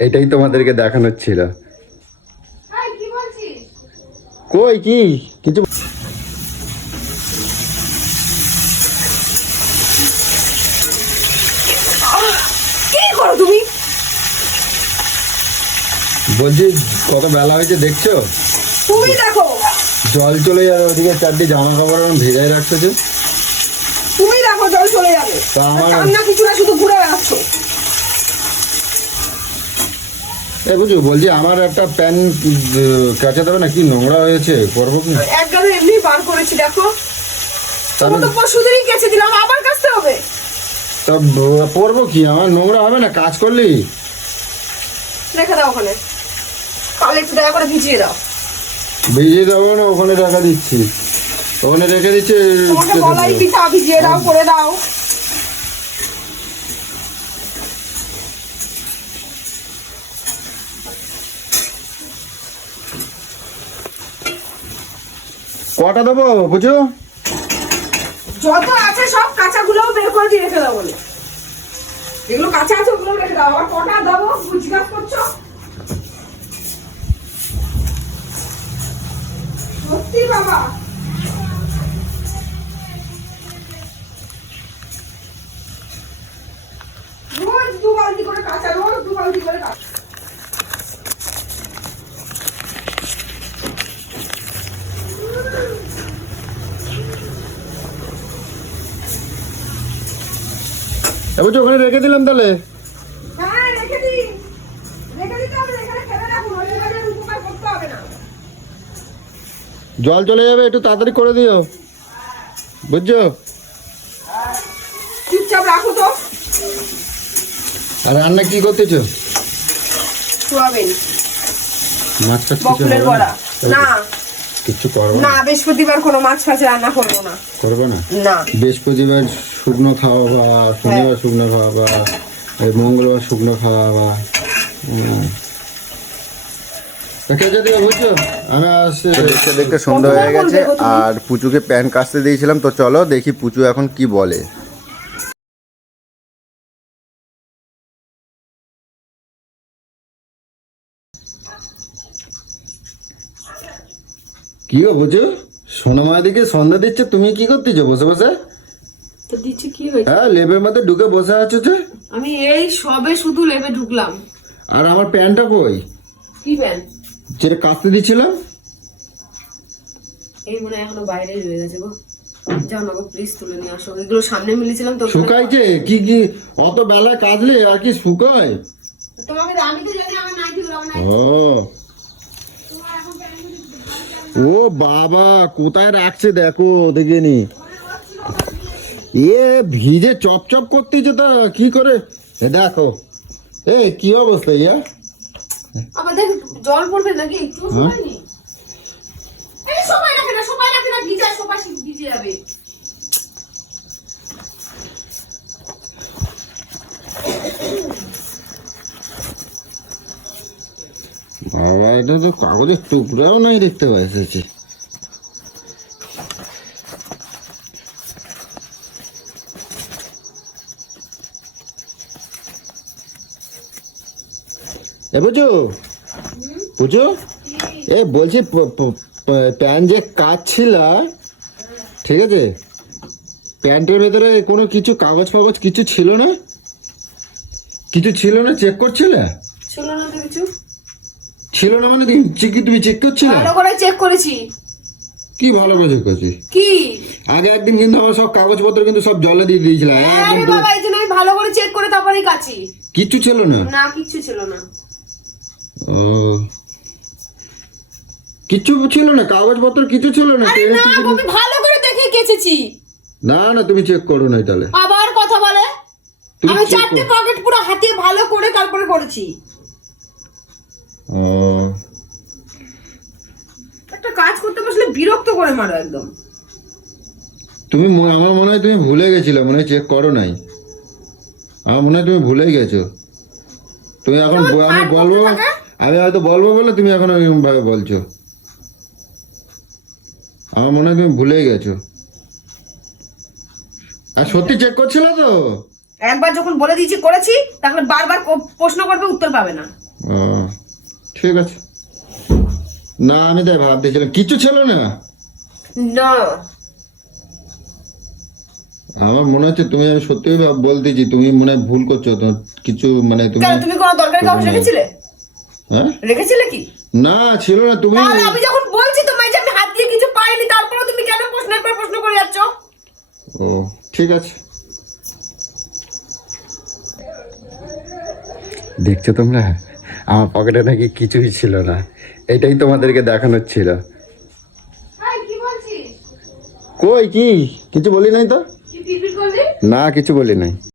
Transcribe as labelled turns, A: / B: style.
A: এটাই তোমাদেরকে দেখানোর ছিল।
B: এই, কি বলছিস?
A: কই কি? কিছু
B: তুমি?
A: বলছি কত বেলা হয়েছে দেখছ?
B: তুমি দেখো।
A: জল চলে যাবে ওদিকে চারটি জামা কাপড় এখন ভেজাই রাখছো যে
B: তুমি দেখো জল চলে যাবে।
A: আমার-
B: কান্না কিছু না শুধু ঘুরে বেড়াচ্ছ।
A: এ বুঝু বলছি আমার একটা প্যান্ট কাচা দেবে না কি নোংরা হয়েছে? করব কি?
B: এক গালে এমনি বার করেছি দেখো।
A: তাহলে
B: তোমার তো পরশু কেচে দিলাম আবার কাচতে হবে।
A: তা পরবো কি? আমার নোংরা হবে না? কাজ করলি?
B: রেখে দাও ওখানে। কালে একটু দয়া করে ভিজিয়ে দাও।
A: ভিজিয়ে দেবো না ওখানে রাখা দিচ্ছি। ওখানে রেখে দিচ্ছি
B: ভিজিয়ে দাও করে দাও।
A: কটা দেবো, বুঝো?
B: যত আছে সব কাঁচাগুলোও বের করে দিয়ে রেখে দাও বলে। এগুলো কাঁচা আছে ওগুলো রেখে দাও। আবার কটা দেবো? গুজগাছ করছ? সত্যি বাবা। রোজ দু বালতি করে কাঁচা, রোজ দু বালতি করে কাঁচা
A: এ বুঝো ওখানে রেখে দিলাম তাহলে
B: হ্যাঁ রেখে দিন রেখে দিতে হবে না, এখানে ফেলে রাখুন অন্য কাজের উপকার করতে হবে না।
A: জল চলে যাবে একটু তাড়াতাড়ি করে দিও। বুঝছ?
B: চুপচাপ রাখো তো।
A: আর রান্না কি করতেছো?
B: সোয়াবিন।
A: মাছ টাছ কিছু
B: বকুলের বড়া। না।
A: কিচ্ছু করব
B: না।
A: না
B: বৃহস্পতিবার কোনো মাছ ফাছ রান্না করব না।
A: করব না?
B: না।
A: বৃহস্পতিবার শুকনো খাওয়া বা শনিবার শুকনো খাওয়া বা মঙ্গলবার শুকনো খাওয়া বা আসছি। দেখতে দেখতে সন্ধ্যা হয়ে গেছে? আর পুচুকে প্যান্ট কাচতে দিয়েছিলাম তো চলো দেখি পুচু এখন কি বলে। কি গো বুঝু সোনামাদিকে সন্ধ্যা দিচ্ছে তুমি কি করতেছো বসে বসে?
B: তো দিচ্ছি কি হয়েছে?
A: হ্যাঁ লেবের মধ্যে ঢুকে বসে আছো যে?
B: আমি এই সবে শুধু লেবে ঢুকলাম।
A: আর আমার প্যান্টটা কই?
B: কি প্যান
A: যেটা কাচতে দিচ্ছিলাম
B: এই মনে এখনও বাইরে রয়ে গেছে গো। যাও না গো প্লিজ তুলে নিয়ে আসো। এগুলো সামনে মিলেছিলাম তো
A: শুকাইছে কি কি? অত বেলায় কাজলে আর কি শুকায়?
B: তোমাকে আমি তো জানি আমার নাইটি গুলো আমার
A: ও। ও বাবা কোথায় রাখছে দেখো দেখিনি এ ভিজে চপ চপ করতেছে তা কি করে? এ দেখো। এ কি অবস্থা ইয়া?
B: আবার দেখ জল পড়বে নাকি? একটু? সময় নেই এই সময় রাখে না সময় রাখে না ভিজে সময় ভিজে যাবে।
A: বাবা এটা তো কাগজের টুকরাও নাই দেখতে পাইছি এ বুঝু? বুঝু? এ বলছি প্যান্ট যে কাটছিল ঠিক আছে? প্যান্টের ভেতরে কোনো কিছু কাগজ ফাগজ কিছু ছিল না? কিছু ছিল না? চেক করছিলে?
B: ছিল না তো কিছু।
A: ছিল না মানে কি তুমি চেক করছিলে?
B: ভালো করে চেক করেছি।
A: কি ভালো করে চেক করছি?
B: কি?
A: আগে একদিন কিন্তু আমার সব কাগজপত্র কিন্তু সব জলে দিয়ে দিয়েছিল।
B: আরে বাবা এই জন্য আমি ভালো করে চেক করে তারপরেই কাছি
A: কিচ্ছু ছিল না?
B: না কিচ্ছু ছিল না।
A: ও। কিচ্ছু ছিল না কাগজপত্র কিছু ছিল না
B: আরে না আমি ভালো করে দেখে কেচেছি।
A: না না তুমি চেক করো নাই তাহলে।
B: আবার কথা বলে? আমি চারটে পকেট পুরো হাতে ভালো করে তারপরে করেছি।
A: ও।
B: একটা কাজ করতে বসলে বিরক্ত করে মারো একদম।
A: তুমি আমার মনে হয় তুমি ভুলে গেছিলে মনে হয় চেক করো নাই। আমার মনে হয় তুমি ভুলে গেছো। তুমি এখন আমি বলব? আমি হয়তো বলব বলে তুমি এখন ভাবে বলছো। আমার মনে হয় তুমি ভুলে গেছো। আর সত্যি চেক করছিলে তো?
B: একবার যখন বলে দিয়েছি করেছি তাহলে বারবার প্রশ্ন করবে উত্তর পাবে না।
A: ঠিক আছে। না আমি তাই ভাবতেছিলাম। কিছু ছিল না?
B: না।
A: আমার মনে হচ্ছে তুমি আমি সত্যি বলতেছি তুমি মনে হয় ভুল করছ তো কিছু মানে তুমি
B: তুমি কোনো দরকারি কাগজ রেখেছিলে?
A: হ্যাঁ?
B: রেখেছিলে কি?
A: না ছিল না তুমি
B: আমি যখন বলছি তোমায় যে আমি হাত দিয়ে কিছু পাইনি তারপরে তুমি কেন প্রশ্নের পর প্রশ্ন করে যাচ্ছ?
A: ও ঠিক আছে। দেখছ তোমরা? আমার পকেটে নাকি কিছুই ছিল না। এটাই তোমাদেরকে দেখানোর ছিল। কই কি? কিছু বলি নাই তো? না কিছু বলি নাই।